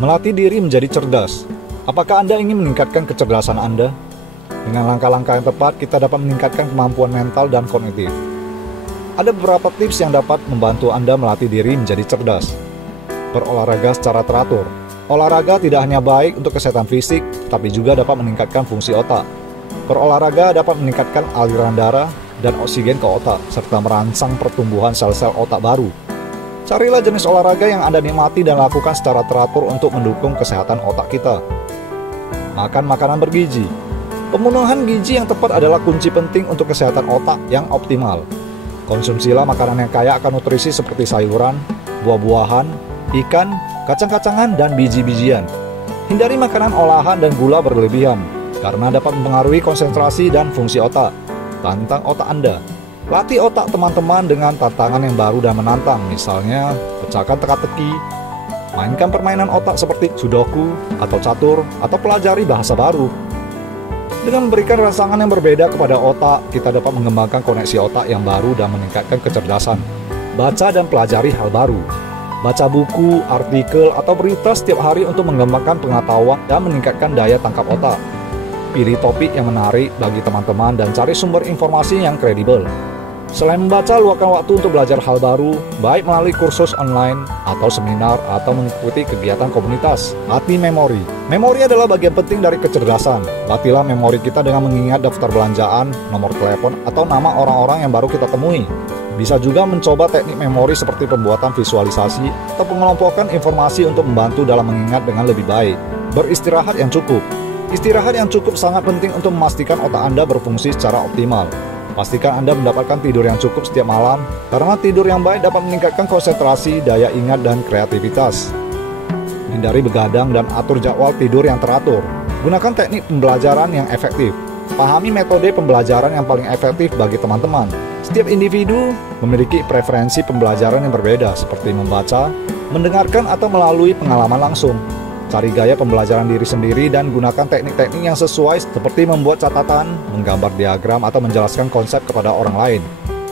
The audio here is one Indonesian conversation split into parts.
Melatih diri menjadi cerdas. Apakah Anda ingin meningkatkan kecerdasan Anda? Dengan langkah-langkah yang tepat, kita dapat meningkatkan kemampuan mental dan kognitif. Ada beberapa tips yang dapat membantu Anda melatih diri menjadi cerdas. Berolahraga secara teratur. Olahraga tidak hanya baik untuk kesehatan fisik, tapi juga dapat meningkatkan fungsi otak. Berolahraga dapat meningkatkan aliran darah dan oksigen ke otak, serta merangsang pertumbuhan sel-sel otak baru. Carilah jenis olahraga yang Anda nikmati dan lakukan secara teratur untuk mendukung kesehatan otak kita. Makan makanan bergizi. Pemenuhan gizi yang tepat adalah kunci penting untuk kesehatan otak yang optimal. Konsumsilah makanan yang kaya akan nutrisi seperti sayuran, buah-buahan, ikan, kacang-kacangan, dan biji-bijian. Hindari makanan olahan dan gula berlebihan, karena dapat mempengaruhi konsentrasi dan fungsi otak. Tantang otak Anda. Latih otak teman-teman dengan tantangan yang baru dan menantang, misalnya pecahkan teka-teki, mainkan permainan otak seperti sudoku atau catur, atau pelajari bahasa baru. Dengan memberikan rangsangan yang berbeda kepada otak, kita dapat mengembangkan koneksi otak yang baru dan meningkatkan kecerdasan. Baca dan pelajari hal baru. Baca buku, artikel, atau berita setiap hari untuk mengembangkan pengetahuan dan meningkatkan daya tangkap otak. Pilih topik yang menarik bagi teman-teman dan cari sumber informasi yang kredibel. Selain membaca, luangkan waktu untuk belajar hal baru, baik melalui kursus online atau seminar atau mengikuti kegiatan komunitas. Latih memori. Memori adalah bagian penting dari kecerdasan. Latihlah memori kita dengan mengingat daftar belanjaan, nomor telepon, atau nama orang-orang yang baru kita temui. Bisa juga mencoba teknik memori seperti pembuatan visualisasi atau pengelompokan informasi untuk membantu dalam mengingat dengan lebih baik. Beristirahat yang cukup. Istirahat yang cukup sangat penting untuk memastikan otak Anda berfungsi secara optimal. Pastikan Anda mendapatkan tidur yang cukup setiap malam, karena tidur yang baik dapat meningkatkan konsentrasi, daya ingat, dan kreativitas. Hindari begadang dan atur jadwal tidur yang teratur. Gunakan teknik pembelajaran yang efektif. Pahami metode pembelajaran yang paling efektif bagi teman-teman. Setiap individu memiliki preferensi pembelajaran yang berbeda, seperti membaca, mendengarkan, atau melalui pengalaman langsung. Cari gaya pembelajaran diri sendiri dan gunakan teknik-teknik yang sesuai seperti membuat catatan, menggambar diagram, atau menjelaskan konsep kepada orang lain.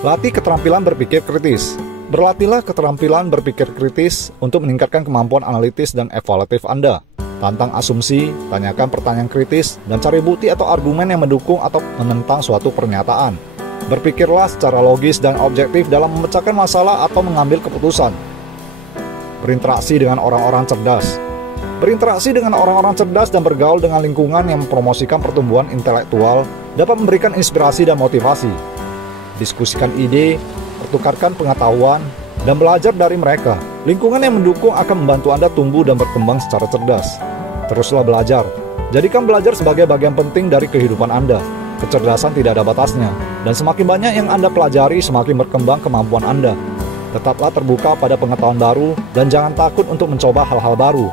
Latih keterampilan berpikir kritis. Berlatihlah keterampilan berpikir kritis untuk meningkatkan kemampuan analitis dan evaluatif Anda. Tantang asumsi, tanyakan pertanyaan kritis, dan cari bukti atau argumen yang mendukung atau menentang suatu pernyataan. Berpikirlah secara logis dan objektif dalam memecahkan masalah atau mengambil keputusan. Berinteraksi dengan orang-orang cerdas. Berinteraksi dengan orang-orang cerdas dan bergaul dengan lingkungan yang mempromosikan pertumbuhan intelektual dapat memberikan inspirasi dan motivasi. Diskusikan ide, pertukarkan pengetahuan, dan belajar dari mereka. Lingkungan yang mendukung akan membantu Anda tumbuh dan berkembang secara cerdas. Teruslah belajar. Jadikan belajar sebagai bagian penting dari kehidupan Anda. Kecerdasan tidak ada batasnya, dan semakin banyak yang Anda pelajari, semakin berkembang kemampuan Anda. Tetaplah terbuka pada pengetahuan baru, dan jangan takut untuk mencoba hal-hal baru.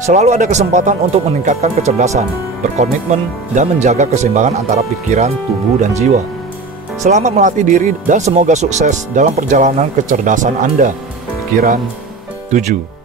Selalu ada kesempatan untuk meningkatkan kecerdasan, berkomitmen, dan menjaga keseimbangan antara pikiran, tubuh, dan jiwa. Selamat melatih diri dan semoga sukses dalam perjalanan kecerdasan Anda. Pikiran 7.